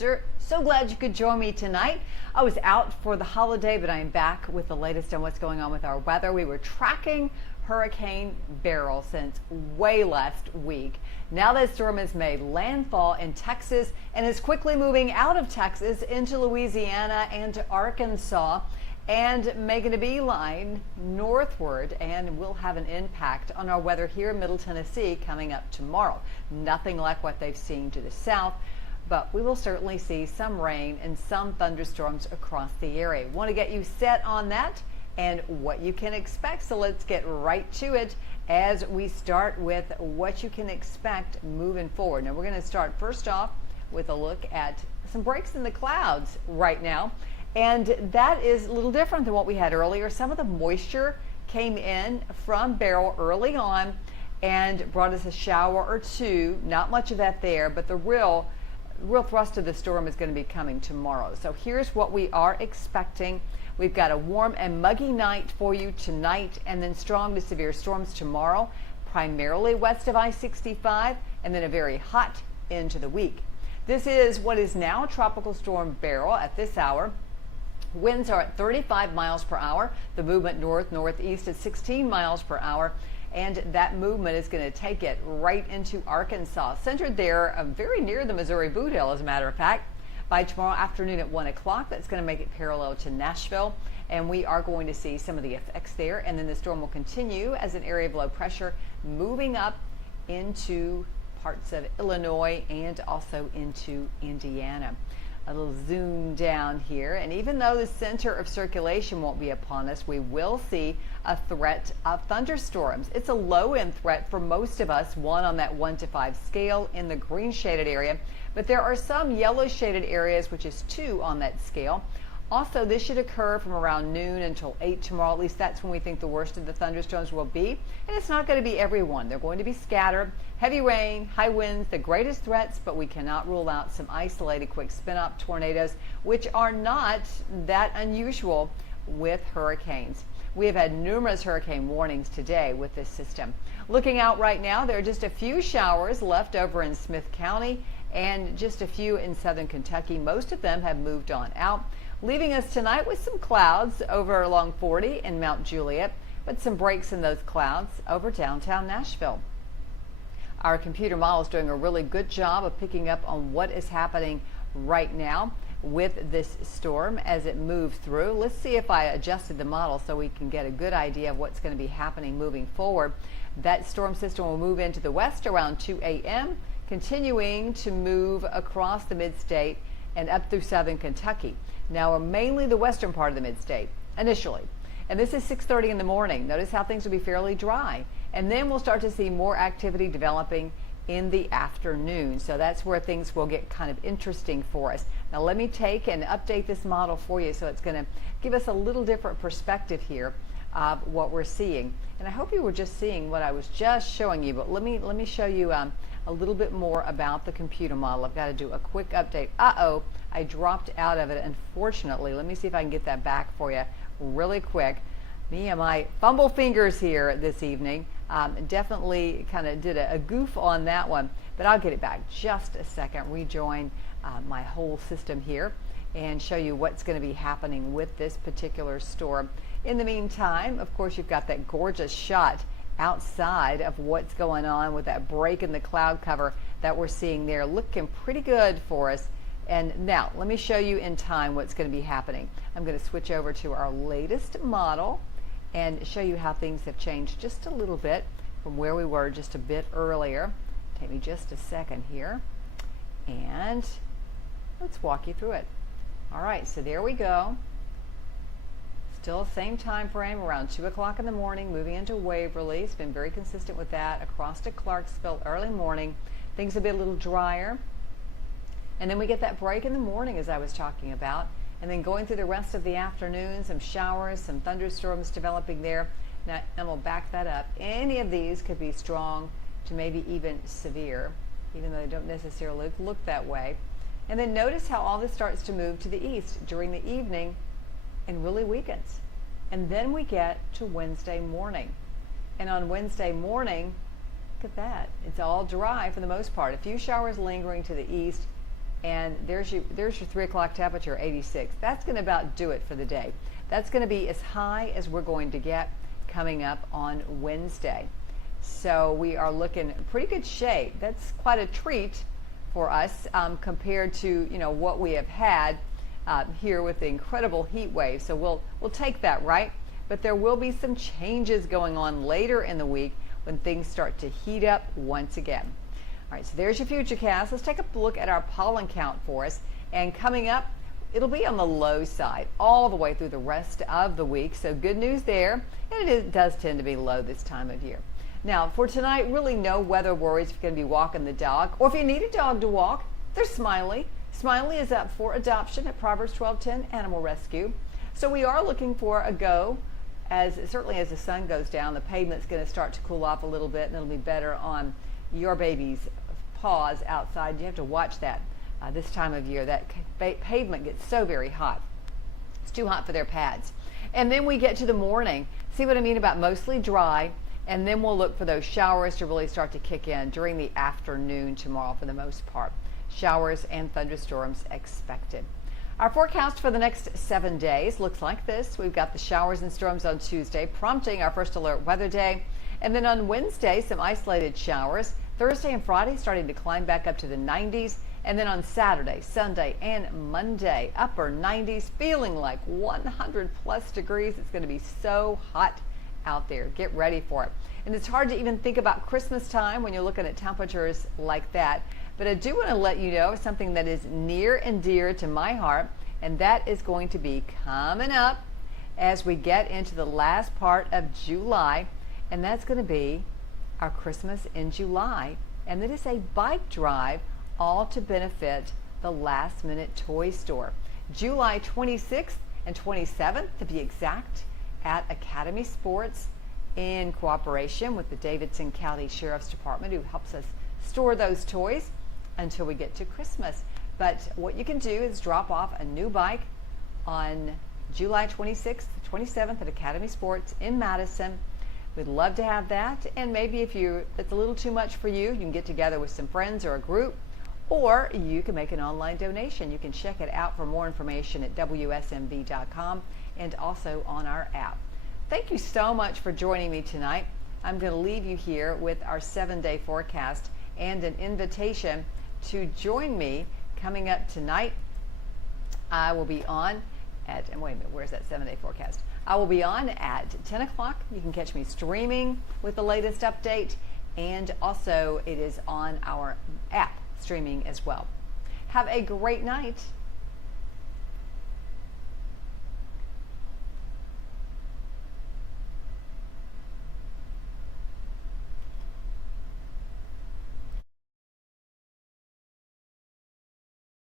Spencer. So glad you could join me tonight. I was out for the holiday, but I am back with the latest on what's going on with our weather. We were tracking Hurricane Beryl since way last week. Now that storm has made landfall in Texas and is quickly moving out of Texas into Louisiana and to Arkansas and making a beeline northward, and will have an impact on our weather here in Middle Tennessee coming up tomorrow. Nothing like what they've seen to the south, but we will certainly see some rain and some thunderstorms across the area. Want to get you set on that and what you can expect. So let's get right to it as we start with what you can expect moving forward. Now we're going to start first off with a look at some breaks in the clouds right now. And that is a little different than what we had earlier. Some of the moisture came in from Beryl early on and brought us a shower or two. Not much of that there, but the real thrust of the storm is going to be coming tomorrow. So here's what we are expecting. We've got a warm and muggy night for you tonight, and then strong to severe storms tomorrow, primarily west of I-65, and then a very hot end to the week. This is what is now Tropical Storm Beryl at this hour. Winds are at 35 miles per hour. The movement north-northeast at 16 miles per hour. And that movement is going to take it right into Arkansas, centered there very near the Missouri boot hill, as a matter of fact. By tomorrow afternoon at 1 o'clock, that's going to make it parallel to Nashville. And we are going to see some of the effects there. And then the storm will continue as an area of low pressure, moving up into parts of Illinois and also into Indiana. A little zoom down here, and even though the center of circulation won't be upon us, we will see a threat of thunderstorms. It's a low end threat for most of us, 1 on that 1 to 5 scale in the green shaded area, but there are some yellow shaded areas, which is 2 on that scale. Also, this should occur from around noon until 8 tomorrow. At least that's when we think the worst of the thunderstorms will be. And it's not going to be everyone. They're going to be scattered. Heavy rain, high winds, the greatest threats, but we cannot rule out some isolated quick spin-up tornadoes, which are not that unusual with hurricanes. We have had numerous hurricane warnings today with this system. Looking out right now, there are just a few showers left over in Smith County and just a few in southern Kentucky. Most of them have moved on out, leaving us tonight with some clouds over along 40 in Mount Juliet, but some breaks in those clouds over downtown Nashville. Our computer model is doing a really good job of picking up on what is happening right now with this storm as it moves through. Let's see if I adjusted the model so we can get a good idea of what's going to be happening moving forward. That storm system will move into the west around 2 a.m., continuing to move across the mid-state and up through southern Kentucky. Now, mainly the western part of the mid-state initially. And this is 6:30 in the morning. Notice how things will be fairly dry. And then we'll start to see more activity developing in the afternoon. So that's where things will get kind of interesting for us. Now, let me take and update this model for you so it's going to give us a little different perspective here of what we're seeing. And I hope you were just seeing what I was just showing you, but let me show you a little bit more about the computer model. I've got to do a quick update. Uh-oh, I dropped out of it, unfortunately. Let me see if I can get that back for you really quick. Me and my fumble fingers here this evening. Definitely kind of did a goof on that one, but I'll get it back just a second. Rejoin my whole system here and show you what's going to be happening with this particular storm. In the meantime, of course, you've got that gorgeous shot outside of what's going on with that break in the cloud cover that we're seeing there, looking pretty good for us. And now let me show you in time what's going to be happening. I'm going to switch over to our latest model and show you how things have changed just a little bit from where we were just a bit earlier. Take me just a second here and let's walk you through it. All right, so there we go. Still same time frame, around 2 o'clock in the morning, moving into Waverly. It's been very consistent with that. Across to Clarksville early morning. Things will be a little drier. And then we get that break in the morning, as I was talking about. And then going through the rest of the afternoon, some showers, some thunderstorms developing there. Now, and we'll back that up. Any of these could be strong to maybe even severe, even though they don't necessarily look that way. And then notice how all this starts to move to the east during the evening and really weakens. And then we get to Wednesday morning. And on Wednesday morning, look at that. It's all dry for the most part. A few showers lingering to the east, and there's your 3 o'clock temperature, 86. That's going to about do it for the day. That's going to be as high as we're going to get coming up on Wednesday. So we are looking pretty good shape. That's quite a treat for us compared to what we have had here with the incredible heat wave. So we'll take that, right? But there will be some changes going on later in the week when things start to heat up once again. All right, so there's your futurecast. Let's take a look at our pollen count for us. And coming up, it'll be on the low side all the way through the rest of the week. So good news there. And it does tend to be low this time of year. Now, for tonight, really no weather worries if you're going to be walking the dog. Or if you need a dog to walk, there's Smiley. Smiley is up for adoption at Proverbs 12:10 Animal Rescue. So we are looking for a go. Certainly as the sun goes down, the pavement's going to start to cool off a little bit, and it'll be better on your baby's paws outside. You have to watch that this time of year. That pavement gets so very hot. It's too hot for their pads. And then we get to the morning. See what I mean about mostly dry, and then we'll look for those showers to really start to kick in during the afternoon tomorrow for the most part. Showers and thunderstorms expected. Our forecast for the next 7 days looks like this. We've got the showers and storms on Tuesday, prompting our first alert weather day. And then on Wednesday, some isolated showers. Thursday and Friday starting to climb back up to the 90s. And then on Saturday, Sunday, and Monday, upper 90s, feeling like 100 plus degrees. It's going to be so hot out there. Get ready for it. And it's hard to even think about Christmas time when you're looking at temperatures like that. But I do want to let you know something that is near and dear to my heart, and that is going to be coming up as we get into the last part of July, and that's going to be our Christmas in July. And it is a bike drive, all to benefit the Last Minute Toy Store. July 26th and 27th, to be exact, at Academy Sports in cooperation with the Davidson County Sheriff's Department, who helps us store those toys until we get to Christmas. But what you can do is drop off a new bike on July 26th, 27th at Academy Sports in Madison. We'd love to have that. And maybe if it's a little too much for you, you can get together with some friends or a group, or you can make an online donation. You can check it out for more information at WSMV.com and also on our app. Thank you so much for joining me tonight. I'm going to leave you here with our 7-day forecast and an invitation to join me coming up tonight. I will be on at, and wait a minute, where's that 7-day forecast? I will be on at 10 o'clock. You can catch me streaming with the latest update, and also it is on our app streaming as well. Have a great night.